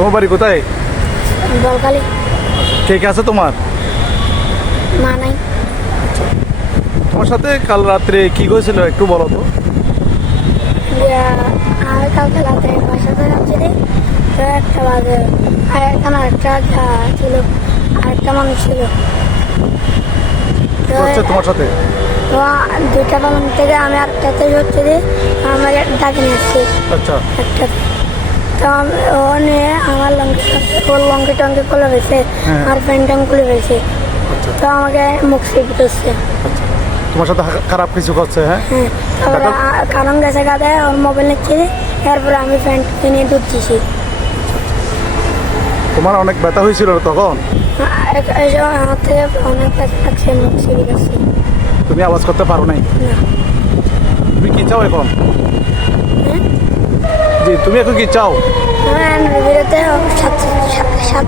তোমার বাড়ি কোথায়? বলকালি। কে কে আছে তোমার? মা নাই। তোমার সাথে কাল রাত্রে কি হয়েছিল একটু বলো তো। আমি কালকে রাতে বাসাতে যাচ্ছি, তো একটা বাজে এখানে একটা ছিল, আরেকটা মানুষ ছিল। কি হচ্ছে তোমার সাথে? তো দুইটা বাগান থেকে আমি একটাতে হচ্ছে যে আমাকে ডাকে নিয়ে আসছি আচ্ছা একটা। তো ও নিয়ে আমার ওর লঙ্কি টঙ্কি খুলে ফেলছে, হ্যাঁ। আর প্যান্ট ট্যান্ট খুলে ফেলছে। আচ্ছা তো আমাকে মুখ সিপি করছে। আচ্ছা, তোমার সাথে খারাপ কিছু করছে? হ্যাঁ, হ্যাঁ, তারপরে টাকা- কারণ গেছে গাদায় ওর মোবাইল নিচ্ছে, এরপরে আমি প্যান্ট কিনে দুধ দিছি। তোমার অনেক ব্যথা হয়েছিল তখন? এইসব আমার থেকে অনেক কাছে থাকছে, মুখ সিপি করছে। তুমি আওয়াজ করতে পারো নাই? না। তুমি কি চাও এখন? হ্যাঁ? জি, তুমি এখন কি চাও? আমি বিরতে সাত